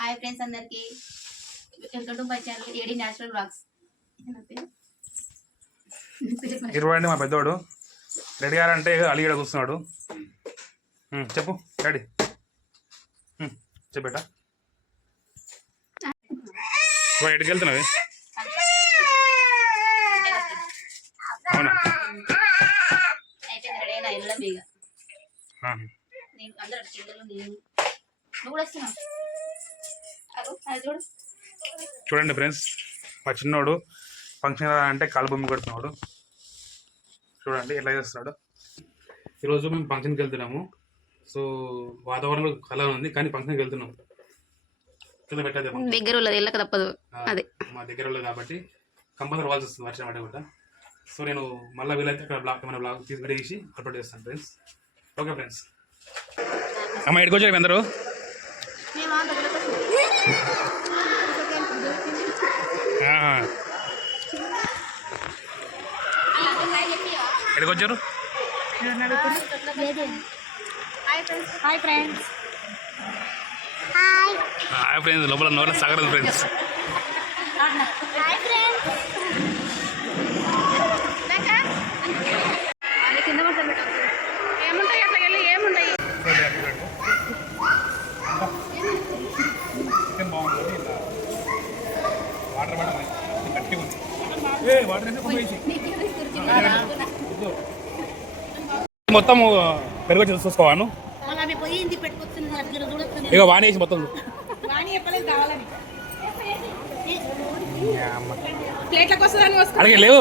Hi friends అందరికి welcome to my channel AD natural vlogs. ఇరవై మా పెద్దోడు రెడీ గారంటే అలిగడ కూర్చున్నాడు. చెప్పు రెడీ చెప్పేట ఎక్కడికి వెళ్తున్నావు? అవునా చూడండి ఫ్రెండ్స్, మా చిన్నోడు ఫంక్షన్ అంటే కాలు బొమ్మి కొడుతున్నాడు. చూడండి ఎట్లా చేస్తున్నాడు. ఈరోజు మేము ఫంక్షన్కి వెళ్తున్నాము. సో వాతావరణంలో కళ ఉంది కానీ ఫంక్షన్కి వెళ్తున్నాము. కింద పెట్టేది దగ్గర వెళ్ళక తప్పదు, అదే మా దగ్గర వెళ్ళదు కాబట్టి కంపల్సరీ వాల్సి వస్తుంది వర్షం పడే కూడా. సో నేను మళ్ళీ వీలైతే ఇక్కడ బ్లాగ్ మన బ్లాగ్ తీసి అప్లోడ్ చేస్తాను ఫ్రెండ్స్. ఓకే ఫ్రెండ్స్, అమ్మ ఎక్కడికి వచ్చారు అందరూ? ఎక్కడికి వచ్చారు? Hi friends, hi friends. లోపల నోట్ల సాగరదు ఫ్రెండ్స్. ఏముంటాయి అట్లా వెళ్ళి ఏముంటాయి. చికెన్ బాగుంటుంది, వాటర్ వాటర్ గట్టిగా ఉంది. మొత్తం పెరుగు వచ్చి చూసుకోవాను. ఇక వాణి వేసి మొత్తం అలాగే లేవు.